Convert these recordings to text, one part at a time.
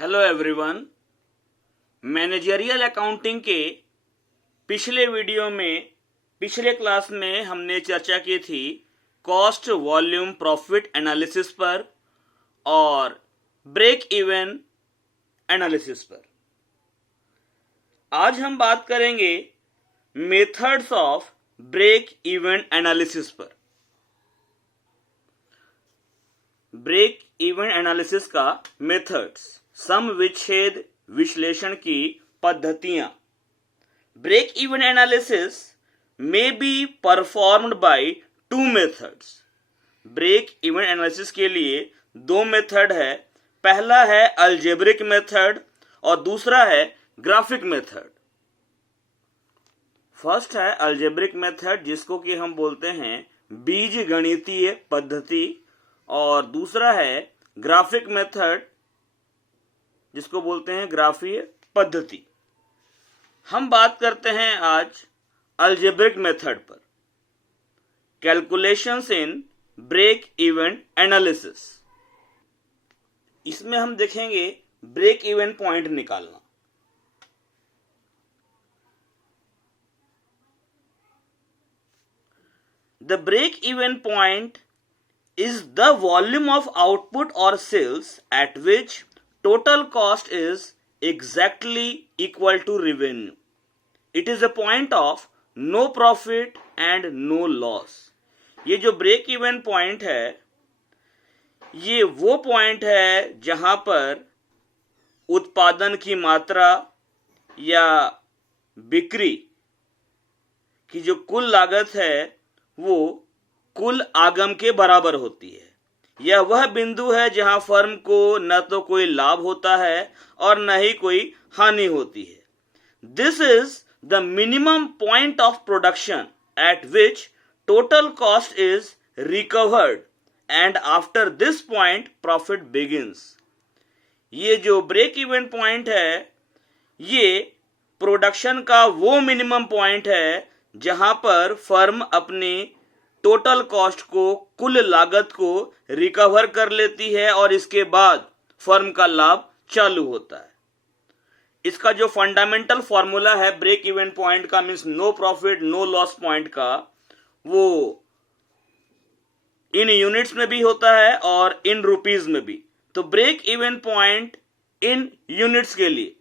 Hello everyone. Managerial accounting के पिछले class में हमने चर्चा की थी कॉस्ट वॉल्यूम प्रॉफिट एनालिसिस पर और ब्रेक इवन एनालिसिस पर। आज हम बात करेंगे methods of break even analysis पर। ब्रेक इवन एनालिसिस का मेथड्स, सम विच्छेद विश्लेषण की पद्धतियां। Break even analysis may be performed by two methods। Break even analysis के लिए दो मेथड है। पहला है अलजेब्रिक मेथड और दूसरा है ग्राफिक मेथड। फर्स्ट है अलजेब्रिक मेथड, जिसको कि हम बोलते हैं बीज गणितीय पद्धति, और दूसरा है ग्राफिक मेथड, जिसको बोलते हैं ग्राफीय पद्धति। हम बात करते हैं आज अलजेब्रिक मेथड पर। Calculations in break even analysis. इसमें हम देखेंगे ब्रेक इवन पॉइंट निकालना। The break-even point is the volume of output or sales at which total cost is exactly equal to revenue. It is a point of no profit and no loss. ये जो break even point है, ये वो point है जहां पर उत्पादन की मात्रा या बिक्री की जो कुल लागत है वो कुल आगम के बराबर होती है। यह वह बिंदु है जहां फर्म को न तो कोई लाभ होता है और न ही कोई हानि होती है। This is the minimum point of production at which total cost is recovered and after this point profit begins. ये जो ब्रेक इवन पॉइंट है, ये प्रोडक्शन का वो मिनिमम पॉइंट है जहां पर फर्म अपनी टोटल कॉस्ट को, कुल लागत को रिकवर कर लेती है और इसके बाद फर्म का लाभ चालू होता है। इसका जो फंडामेंटल फॉर्मूला है ब्रेक इवन पॉइंट का, means no profit no loss point का, वो इन यूनिट्स में भी होता है और इन रुपीज में भी। तो break even point in units के लिए,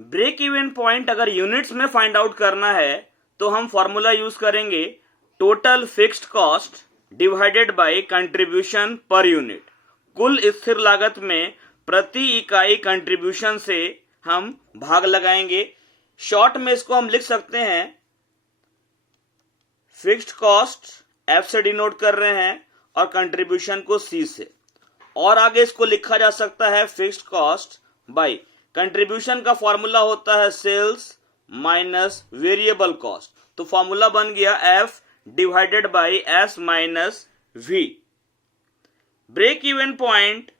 ब्रेक इवन पॉइंट अगर यूनिट्स में फाइंड आउट करना है तो हम फॉर्मूला यूज करेंगे total fixed cost divided by contribution per unit. कुल स्थिर लागत में प्रति इकाई कंट्रीब्यूशन से हम भाग लगाएंगे। शॉर्ट में इसको हम लिख सकते हैं फिक्स्ड कॉस्ट एफ से डिनोट कर रहे हैं और कंट्रीब्यूशन को सी से, और आगे इसको लिखा जा सकता है फिक्स्ड कॉस्ट बाय कंट्रीब्यूशन का फॉर्मूला होता है सेल्स माइनस वेरिएबल कॉस्ट। तो फॉर्मूला बन गया F divided by S minus V. Break even point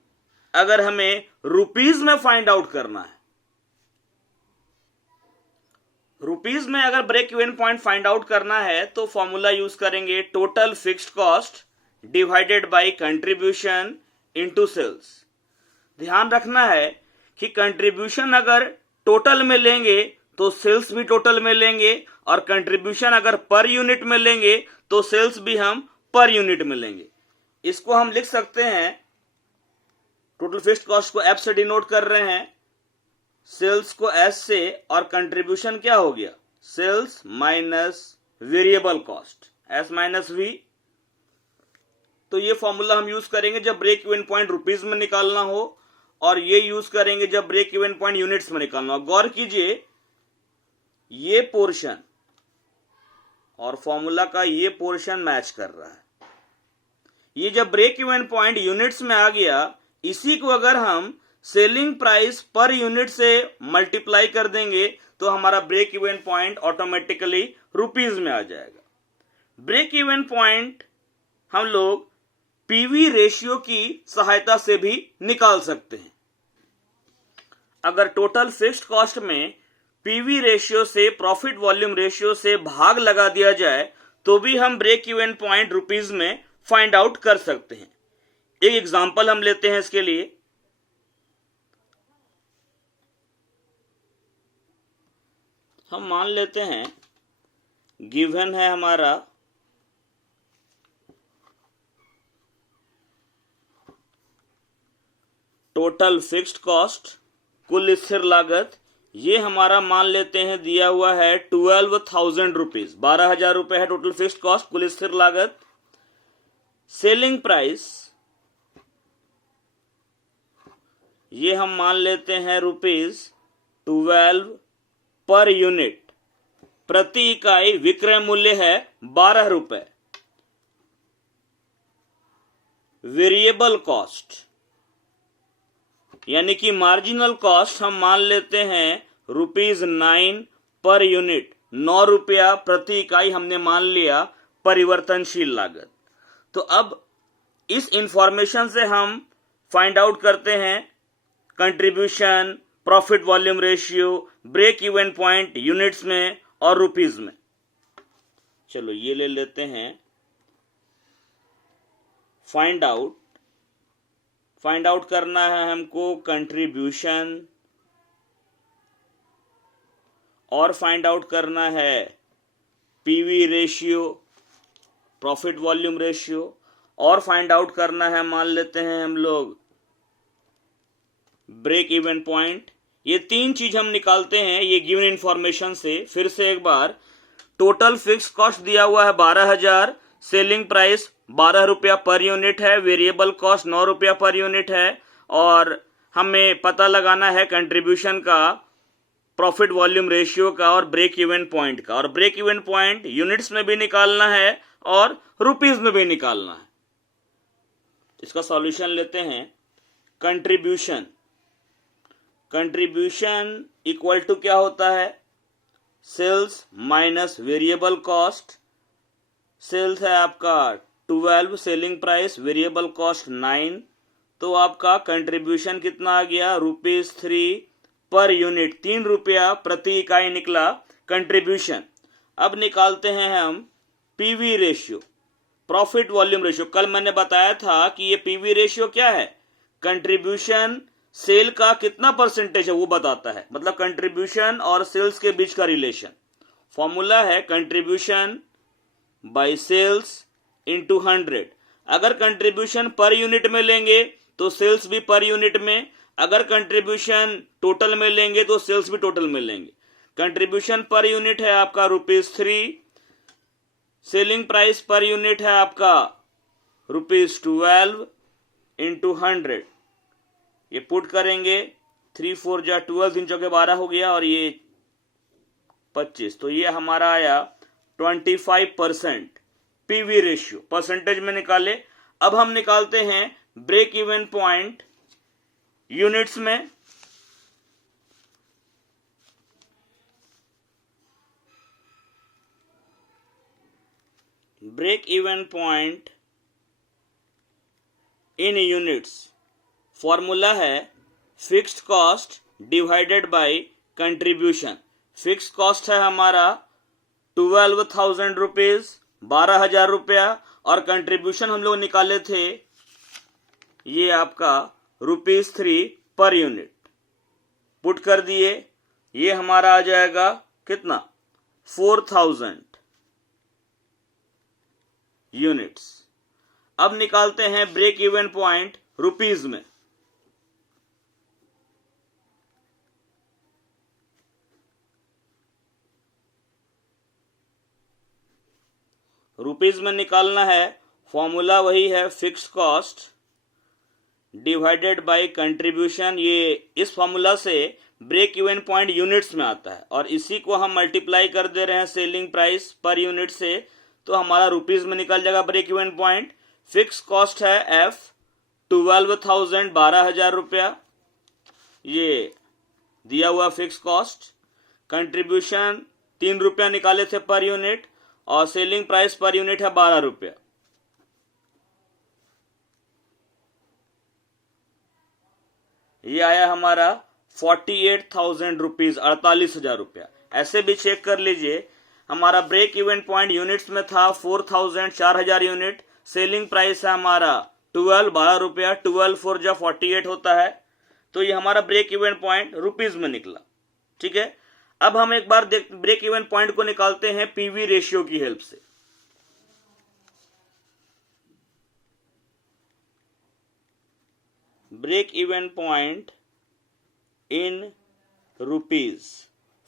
अगर हमें रुपीज में फाइंड आउट करना है, रुपीज में अगर break even point find out करना है तो फॉर्मूला यूज करेंगे total fixed cost divided by contribution into sales. ध्यान रखना है कि कंट्रीब्यूशन अगर टोटल में लेंगे तो सेल्स भी टोटल में लेंगे, और कंट्रीब्यूशन अगर पर यूनिट में लेंगे तो सेल्स भी हम पर यूनिट में लेंगे। इसको हम लिख सकते हैं, टोटल फिक्स्ड कॉस्ट को एफ से डिनोट कर रहे हैं, सेल्स को एस से, और कंट्रीब्यूशन क्या हो गया sales minus variable cost S minus V. तो ये फॉर्मूला हम यूज करेंगे जब ब्रेक इवन पॉइंट रुपीज में निकालना हो, और ये यूज करेंगे जब ब्रेक इवन पॉइंट यूनिट्स में निकालना हो। गौर कीजिए, ये पोर्शन और फॉर्मूला का ये पोर्शन मैच कर रहा है। ये जब ब्रेक इवन पॉइंट यूनिट्स में आ गया, इसी को अगर हम सेलिंग प्राइस पर यूनिट से मल्टीप्लाई कर देंगे तो हमारा break even point automatically rupees में आ जाएगा। ब्रेक इवन पॉइंट हम लोग पीवी रेशियो की सहायता से भी निकाल सकते हैं। अगर टोटल फिक्स्ड कॉस्ट में पीवी रेशियो से, प्रॉफिट वॉल्यूम रेशियो से भाग लगा दिया जाए तो भी हम ब्रेक इवन पॉइंट रुपीज में फाइंड आउट कर सकते हैं। एक एग्जांपल हम लेते हैं इसके लिए। हम मान लेते हैं गिवन है हमारा टोटल फिक्स्ड कॉस्ट, कुल स्थिर लागत, ये हमारा मान लेते हैं दिया हुआ है 12,000 रुपीज, 12,000 रुपए है टोटल फिक्स्ड कॉस्ट, कुल स्थिर लागत। सेलिंग प्राइस ये हम मान लेते हैं ₹12 पर यूनिट, प्रति इकाई विक्रय मूल्य है 12 रुपए। वेरिएबल कॉस्ट यानी कि मार्जिनल कॉस्ट हम मान लेते हैं ₹9 पर यूनिट, 9 रुपया प्रति इकाई हमने मान लिया परिवर्तनशील लागत। तो अब इस इंफॉर्मेशन से हम फाइंड आउट करते हैं contribution, profit volume ratio, break even point units में और रुपीज में। चलो ये ले लेते हैं फाइंड आउट करना है हमको कंट्रीब्यूशन और फाइंड आउट करना है PV ratio, profit volume ratio, और फाइंड आउट करना है मान लेते हैं हम लोग ब्रेक इवन पॉइंट। ये तीन चीज हम निकालते हैं ये गिवन इंफॉर्मेशन से। फिर से एक बार, टोटल फिक्स कॉस्ट दिया हुआ है 12,000, सेलिंग प्राइस 12 रुपया पर यूनिट है, वेरिएबल कॉस्ट 9 रुपया पर यूनिट है, और हमें पता लगाना है कंट्रीब्यूशन का, प्रॉफिट वॉल्यूम रेशियो का और ब्रेक इवन पॉइंट का। और ब्रेक इवन पॉइंट यूनिट्स में भी निकालना है और रुपीज में भी निकालना है। इसका सॉल्यूशन लेते हैं। कंट्रीब्यूशन इक्वल टू क्या होता है? Sales minus variable cost. Sales है आपका 12, सेलिंग प्राइस, वेरिएबल कॉस्ट 9, तो आपका कंट्रीब्यूशन कितना आ गया? ₹3 पर यूनिट, 3 रुपया प्रति इकाई निकला कंट्रीब्यूशन। अब निकालते हैं हम PV ratio, profit volume ratio. कल मैंने बताया था कि ये पीवी रेशियो क्या है? कंट्रीब्यूशन सेल का कितना परसेंटेज है वो बताता है, मतलब कंट्रीब्यूशन और सेल्स के बीच का रिलेशन। फॉर्मूला है कंट्रीब्यूशन बाय सेल्स इंटू 100। अगर कंट्रीब्यूशन पर यूनिट में लेंगे तो सेल्स भी पर यूनिट में, अगर कंट्रीब्यूशन टोटल में लेंगे तो सेल्स भी टोटल में लेंगे। कंट्रीब्यूशन पर यूनिट है आपका ₹3, सेलिंग प्राइस पर यूनिट है आपका ₹12 इंटू 100। ये पुट करेंगे, 3 4 जा 12, 3 चौके 12 हो गया, और ये 25, तो ये हमारा आया 25% पीवी रेशियो, परसेंटेज में निकाले। अब हम निकालते हैं ब्रेक इवन पॉइंट यूनिट्स में। Break even point in units, formula है fixed cost divided by contribution. Fixed cost है हमारा 12,000 रुपीज, 12,000 रुपया, और कंट्रीब्यूशन हम लोग निकाले थे ये आपका ₹3 पर यूनिट। पुट कर दिए, ये हमारा आ जाएगा कितना? 4,000 यूनिट्स। अब निकालते हैं ब्रेक इवन पॉइंट रुपीज में। रुपीज में निकालना है, फॉर्मूला वही है fixed cost divided by contribution. ये इस फॉर्मूला से ब्रेक इवन पॉइंट यूनिट्स में आता है, और इसी को हम मल्टीप्लाई कर दे रहे हैं सेलिंग प्राइस पर यूनिट से, तो हमारा रुपीज में निकल जाएगा break even point. Fix cost है F 12,000, 12,000 रुपया, ये दिया हुआ फिक्स कॉस्ट। कंट्रीब्यूशन 3 रुपया निकाले थे पर यूनिट, और सेलिंग प्राइस पर यूनिट है 12 रुपया। ये आया हमारा 48,000 रुपीज, 48,000 रुपया। ऐसे भी चेक कर लीजिए, हमारा ब्रेक इवन पॉइंट यूनिट्स में था 4,000, 4,000 यूनिट, सेलिंग प्राइस है हमारा 12 रुपया, 12 4 जा 48 होता है, तो ये हमारा ब्रेक इवन पॉइंट रुपीज में निकला। ठीक है, अब हम एक बार ब्रेक इवन पॉइंट को निकालते हैं पीवी रेशियो की हेल्प से। Break even point in rupees,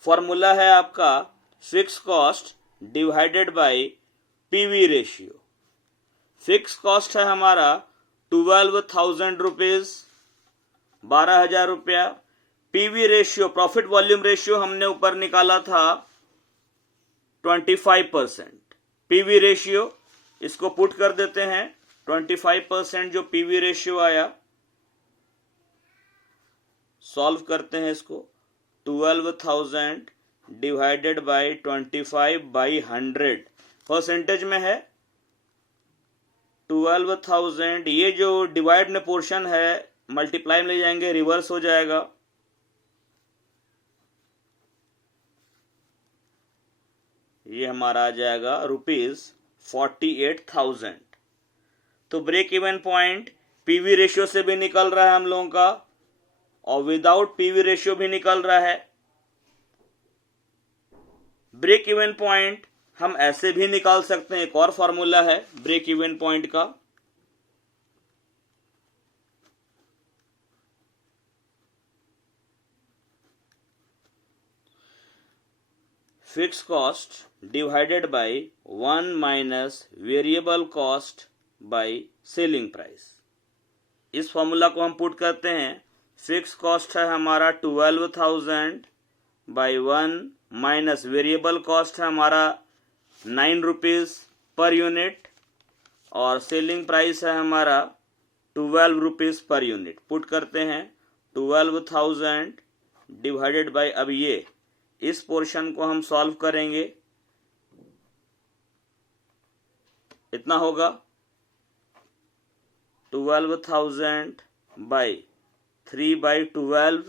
formula है आपका fix cost divided by PV ratio. Fix cost है हमारा 12,000 रुपीज, 12,000 रुपया। PV ratio, profit volume ratio, हमने ऊपर निकाला था 25%। पीवी रेशियो इसको पुट कर देते हैं, 25% जो पीवी रेशियो आया, सॉल्व करते हैं इसको। 12,000 डिवाइडेड बाय 25/100 परसेंटेज में है 12,000। ये जो डिवाइड में पोर्शन है मल्टीप्लाई में ले जाएंगे, रिवर्स हो जाएगा। ये हमारा आ जाएगा ₹48,000। तो break even point PV ratio से भी निकल रहा है हम लोगों का, और विदाउट पीवी रेशियो भी निकल रहा है। ब्रेक इवन पॉइंट हम ऐसे भी निकाल सकते हैं, एक और फॉर्मूला है ब्रेक इवन पॉइंट का। Fix cost divided bye 1 minus variable cost by selling price. इस फॉर्मूला को हम पुट करते हैं। फिक्स कॉस्ट है हमारा 12,000 बाय 1 माइनस वेरिएबल कॉस्ट है हमारा 9 रुपीज पर यूनिट, और सेलिंग प्राइस है हमारा 12 रुपीज पर यूनिट। पुट करते हैं 12,000 डिवाइडेड बाय, अब ये इस पोर्शन को हम सॉल्व करेंगे, इतना होगा 12,000 बाय 3/12।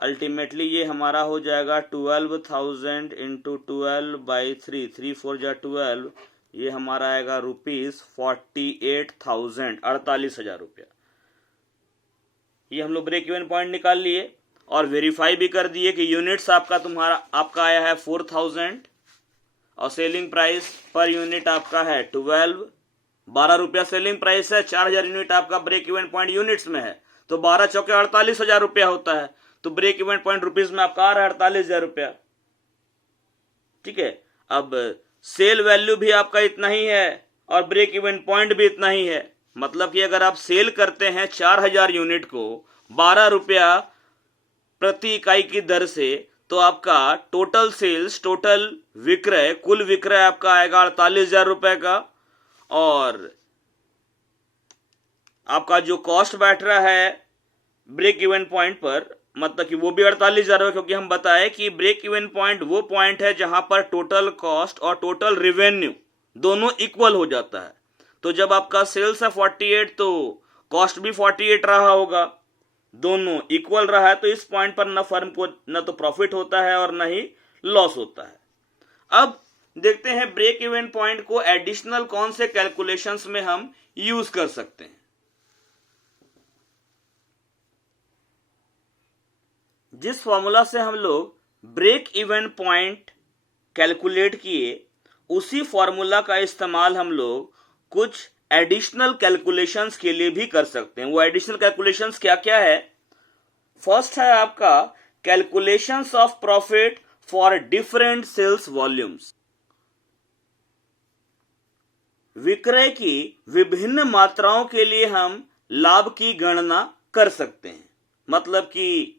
अल्टीमेटली ये हमारा हो जाएगा 12,000 इंटू 12/3, 3 4 जा 12, ये हमारा आएगा ₹48,000, 48,000 रुपया। ये हम लोग ब्रेक इवन पॉइंट निकाल लिए और वेरीफाई भी कर दिए कि यूनिट्स आपका आया है 4,000, और सेलिंग प्राइस पर यूनिट आपका है 12 रुपया सेलिंग प्राइस है। 4,000 यूनिट आपका ब्रेक इवन पॉइंट यूनिट्स में है, तो 12 चौके 48,000 रुपया होता है। तो ब्रेक इवन पॉइंट रुपीज में आपका आ रहा है 48,000 रुपया। ठीक है, अब सेल वैल्यू भी आपका इतना ही है और ब्रेक इवन पॉइंट भी इतना ही है। मतलब कि अगर आप सेल करते हैं 4,000 यूनिट को 12 रुपया प्रति इकाई की दर से, तो आपका टोटल सेल्स, टोटल विक्रय, कुल विक्रय आपका आएगा 48,000 रुपए का, और आपका जो कॉस्ट बैठ रहा है ब्रेक इवन पॉइंट पर, मतलब कि वो भी 48,000 है, क्योंकि हम बताए कि ब्रेक इवन पॉइंट वो पॉइंट है जहां पर टोटल कॉस्ट और टोटल रेवेन्यू दोनों इक्वल हो जाता है। तो जब आपका सेल्स है 48 तो कॉस्ट भी 48 रहा होगा, दोनों इक्वल रहा है, तो इस पॉइंट पर न फर्म को न तो प्रॉफिट होता है और न ही लॉस होता है। अब देखते हैं ब्रेक इवन पॉइंट को एडिशनल कौन से कैलकुलेशंस में हम यूज कर सकते हैं। जिस फॉर्मूला से हम लोग ब्रेक इवन पॉइंट कैलकुलेट किए, उसी फॉर्मूला का इस्तेमाल हम लोग कुछ एडिशनल कैलकुलेशंस के लिए भी कर सकते हैं। वो एडिशनल कैलकुलेशंस क्या क्या है? फर्स्ट है आपका calculations of profit for different cells volumes. विक्रय की विभिन्न मात्राओं के लिए हम लाभ की गणना कर सकते हैं। मतलब कि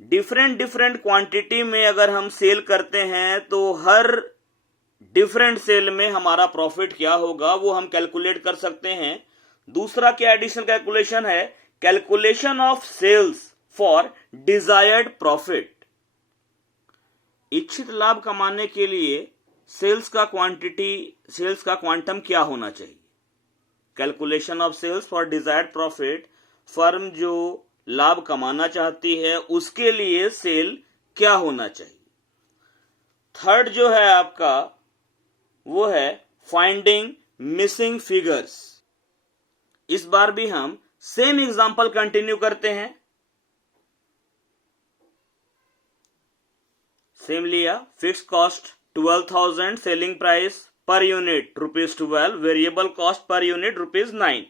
डिफरेंट क्वांटिटी में अगर हम सेल करते हैं तो हर डिफरेंट सेल में हमारा प्रॉफिट क्या होगा वो हम कैलकुलेट कर सकते हैं। दूसरा क्या एडिशनल कैलकुलेशन है? Calculation of sales for desired profit. इच्छित लाभ कमाने के लिए सेल्स का क्वांटम क्या होना चाहिए? Calculation of sales for desired profit, firm जो लाभ कमाना चाहती है उसके लिए सेल क्या होना चाहिए। थर्ड जो है आपका वो है फाइंडिंग मिसिंग फिगर्स। इस बार भी हम सेम एग्जांपल कंटिन्यू करते हैं। सेम लिया, fix cost 12,000, selling price per unit ₹12, variable cost per unit ₹9।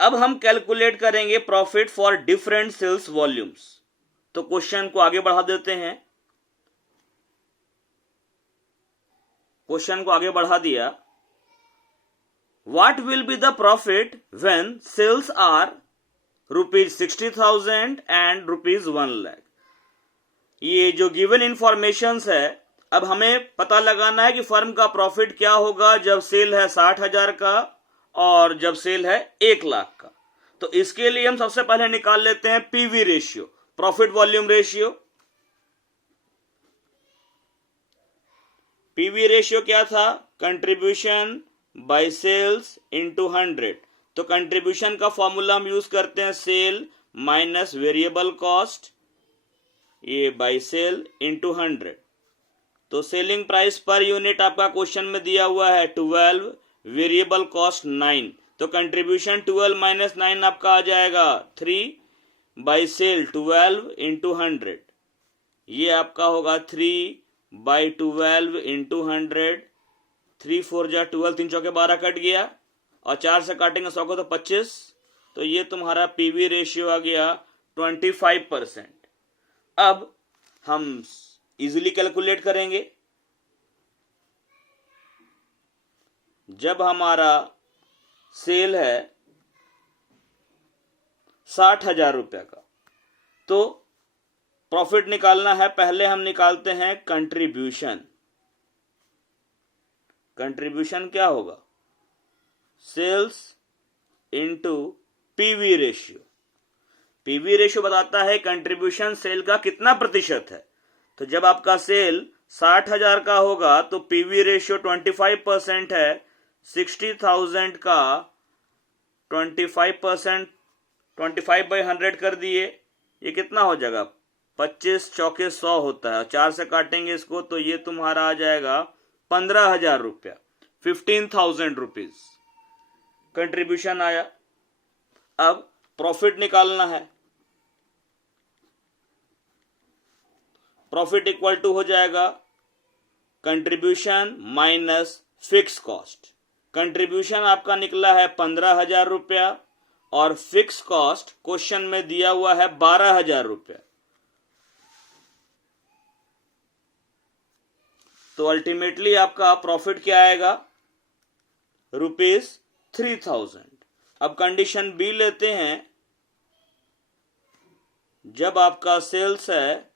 अब हम कैलकुलेट करेंगे profit for different cells volumes. तो क्वेश्चन को आगे बढ़ा देते हैं। क्वेश्चन को आगे बढ़ा दिया। What will be the profit when sales are ₹60,000 and ₹1,00,000? ये जो गिवन इंफॉर्मेशन है, अब हमें पता लगाना है कि फर्म का प्रॉफिट क्या होगा जब सेल है 60,000 का और जब सेल है 1,00,000 का। तो इसके लिए हम सबसे पहले निकाल लेते हैं PV ratio, profit volume ratio. PV ratio क्या था? Contribution by sales into 100। तो कंट्रीब्यूशन का फॉर्मूला हम यूज करते हैं सेल माइनस वेरिएबल कॉस्ट, ये बाय सेल इनटू 100। तो सेलिंग प्राइस पर यूनिट आपका क्वेश्चन में दिया हुआ है 12, वेरिएबल कॉस्ट 9। तो कंट्रीब्यूशन 12 माइनस 9 आपका आ जाएगा 3 बाई सेल 12 इंटू 100। ये आपका होगा 3 बाई 12 इंटू 100। 3 4 जा 12, 3 चौके 12 कट गया और 4 से काटेंगे 100 को तो 25। तो ये तुम्हारा पीवी रेशियो आ गया 25%। अब हम इजीली कैलकुलेट करेंगे। जब हमारा सेल है 60,000 रुपये का, तो प्रॉफिट निकालना है। पहले हम निकालते हैं कंट्रीब्यूशन। कंट्रीब्यूशन क्या होगा? Sales into PV ratio. PV ratio बताता है कंट्रीब्यूशन सेल का कितना प्रतिशत है। तो जब आपका सेल 60,000 का होगा तो पीवी रेशियो 25% है। 60,000 का 25%, 25 बाई 100 कर दिए, ये कितना हो जाएगा? 25 चौके 100 होता है। 4 से काटेंगे इसको तो ये तुम्हारा आ जाएगा 15,000 रुपया, 15,000 रुपीज कंट्रीब्यूशन आया। अब प्रॉफिट निकालना है। प्रॉफिट इक्वल टू हो जाएगा contribution minus fix cost. Contribution आपका निकला है 15,000 रुपया और फिक्स कॉस्ट क्वेश्चन में दिया हुआ है 12,000 रुपया। तो अल्टीमेटली आपका प्रॉफिट क्या आएगा? ₹3,000। अब कंडीशन बी लेते हैं। जब आपका सेल्स है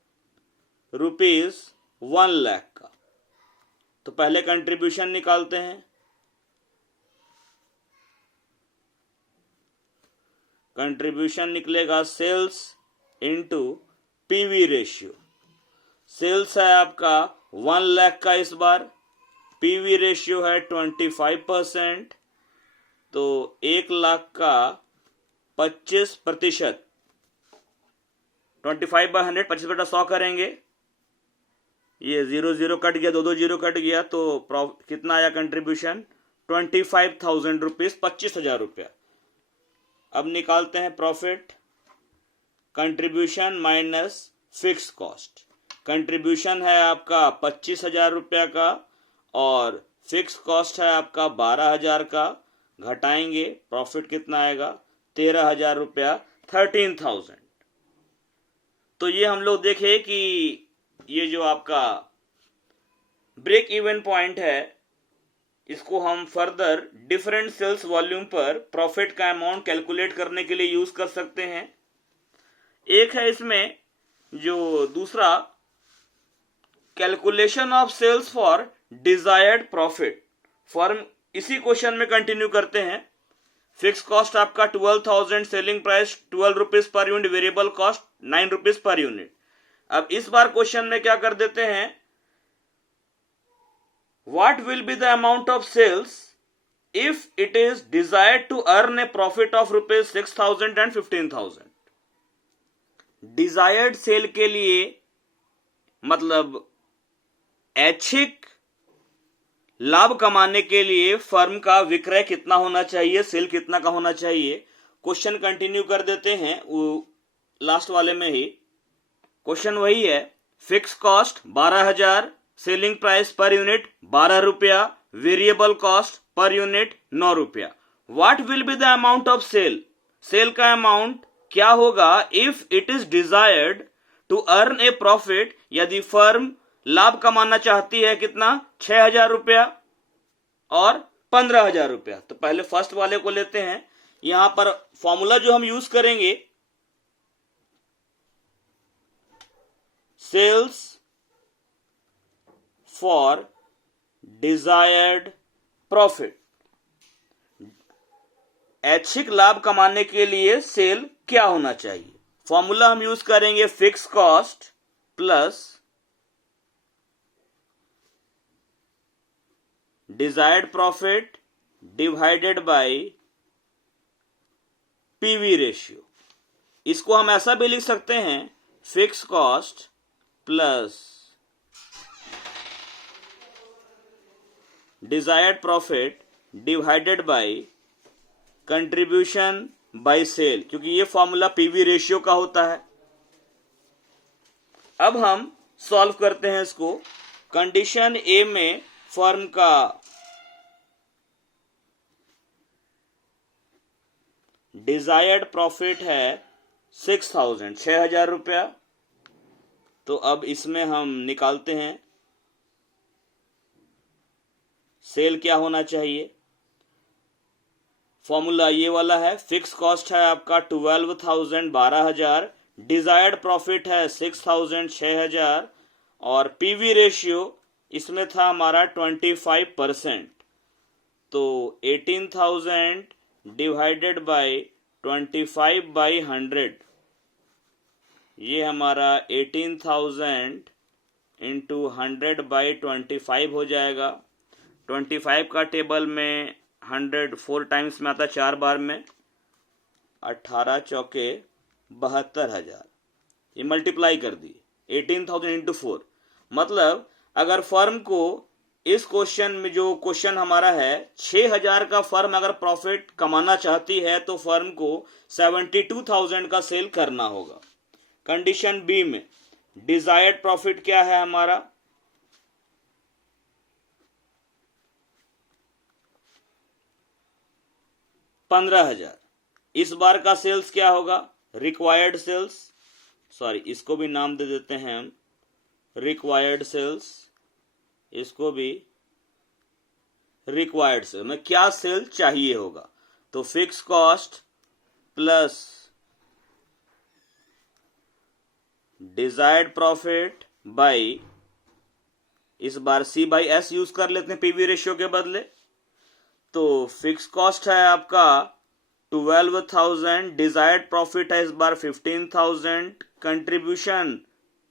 ₹1,00,000 का, तो पहले कंट्रीब्यूशन निकालते हैं। कंट्रीब्यूशन निकलेगा sales into PV ratio. Sales है आपका 1,00,000 का इस बार, पीवी रेशियो है 25%, तो 1,00,000 का 25%, 25 बाई 100, 25/100 करेंगे। ये 0 0 कट गया, 2 2 0 कट गया, तो कितना आया कंट्रीब्यूशन? 25,000 रुपीज, 25,000 रुपया। अब निकालते हैं profit. Contribution minus fix cost. Contribution है आपका 25,000 रुपया का और फिक्स कॉस्ट है आपका 12,000 का। घटाएंगे, प्रॉफिट कितना आएगा? 13,000 रुपया, 13,000। तो ये हम लोग देखें कि ये जो आपका ब्रेक इवन पॉइंट है, इसको हम फर्दर डिफरेंट सेल्स वॉल्यूम पर प्रॉफिट का अमाउंट कैलकुलेट करने के लिए यूज कर सकते हैं। एक है इसमें जो दूसरा, calculation of sales for desired profit. Firm इसी क्वेश्चन में कंटिन्यू करते हैं। फिक्स कॉस्ट आपका 12,000, selling price 12 rupees per unit, variable cost 9 rupees per unit. अब इस बार क्वेश्चन में क्या कर देते हैं? What will be the amount of sales if it is desired to earn a profit of ₹6,000 and 15,000? Desired cell के लिए मतलब ऐच्छिक लाभ कमाने के लिए फर्म का विक्रय कितना होना चाहिए, सेल कितना का होना चाहिए। क्वेश्चन कंटिन्यू कर देते हैं, लास्ट वाले में ही क्वेश्चन वही है। Fix cost 12,000, selling price per unit 12 रुपया, वेरिएबल कॉस्ट पर यूनिट 9 रुपया। What will be the amount of sale? Sale का अमाउंट क्या होगा if it is desired to earn a profit? यदि फर्म लाभ कमाना चाहती है कितना? 6,000 रुपया और 15,000 रुपया। तो पहले फर्स्ट वाले को लेते हैं। यहां पर फॉर्मूला जो हम यूज करेंगे, सेल्स फॉर डिजायर्ड प्रॉफिट। ऐच्छिक लाभ कमाने के लिए सेल क्या होना चाहिए? फॉर्मूला हम यूज करेंगे fix cost plus desired profit divided by PV ratio. इसको हम ऐसा भी लिख सकते हैं, fix cost plus desired profit divided by contribution by sale, क्योंकि ये फॉर्मूला पीवी रेशियो का होता है। अब हम सॉल्व करते हैं इसको। कंडीशन ए में फर्म का डिजायर्ड प्रॉफिट है 6,000 रुपया। तो अब इसमें हम निकालते हैं सेल क्या होना चाहिए। फॉर्मूला ये वाला है, फिक्स कॉस्ट है आपका 12,000 12,000, डिजायर्ड प्रॉफिट है 6,000 6,000 और पीवी रेशियो इसमें था हमारा 25%। तो 18,000 डिवाइडेड बाय 25/100, ये हमारा 18,000 इंटू 100/25 हो जाएगा। 25 का टेबल में 100 4 टाइम्स में आता है, 4 बार में 18 चौके 72,000। ये मल्टीप्लाई कर दिए 18,000 इंटू 4। मतलब अगर फर्म को इस क्वेश्चन में, जो क्वेश्चन हमारा है, 6,000 का फर्म अगर प्रॉफिट कमाना चाहती है तो फर्म को 72,000 का सेल करना होगा। कंडीशन बी में डिजायर्ड प्रॉफिट क्या है हमारा? 15,000। इस बार का सेल्स क्या होगा? रिक्वायर्ड सेल्स, सॉरी इसको भी नाम दे देते हैं हम रिक्वायर्ड सेल्स, इसको भी रिक्वायर्ड सेल में क्या सेल चाहिए होगा। तो fix cost plus desired profit by, इस बार C/S यूज कर लेते हैं पीवी रेशियो के बदले। तो फिक्स कॉस्ट है आपका 12,000, डिजायर्ड प्रॉफिट है इस बार 15,000, कंट्रीब्यूशन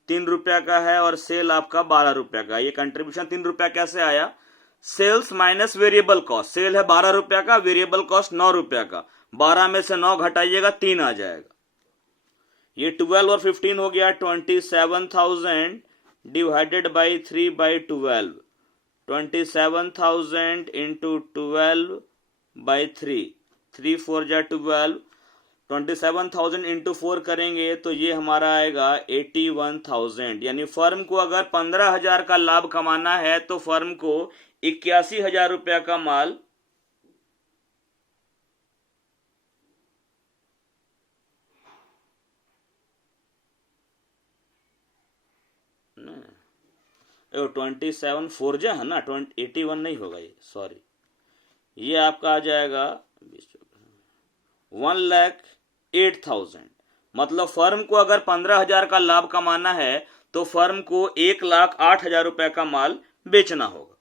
3 रुपया का है और सेल आपका 12 रुपया का। ये कंट्रीब्यूशन 3 रुपया कैसे आया? Sales minus variable cost. Sale है 12 रुपया का, वेरिएबल कॉस्ट 9 रुपया का, 12 में से 9 घटाइएगा 3 आ जाएगा। ये 12 और 15 हो गया 27,000 डिवाइडेड बाई 3/12, 27,000 इंटू 12/3, 3 4 जा 12, 27,000 इंटू 4 करेंगे तो ये हमारा आएगा 81,000। यानी फर्म को अगर 15,000 का लाभ कमाना है तो फर्म को 81,000 रुपया का माल ना 27 4 जा है ना, 81 नहीं होगा ये, सॉरी। ये आपका आ जाएगा 1,08,000। मतलब फर्म को अगर 15,000 का लाभ कमाना है तो फर्म को 1,08,000 रुपए का माल बेचना होगा।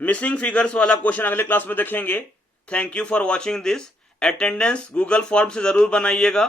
मिसिंग फिगर्स वाला क्वेश्चन अगले क्लास में देखेंगे। Thank you for watching this. Attendance Google form से जरूर बनाइएगा।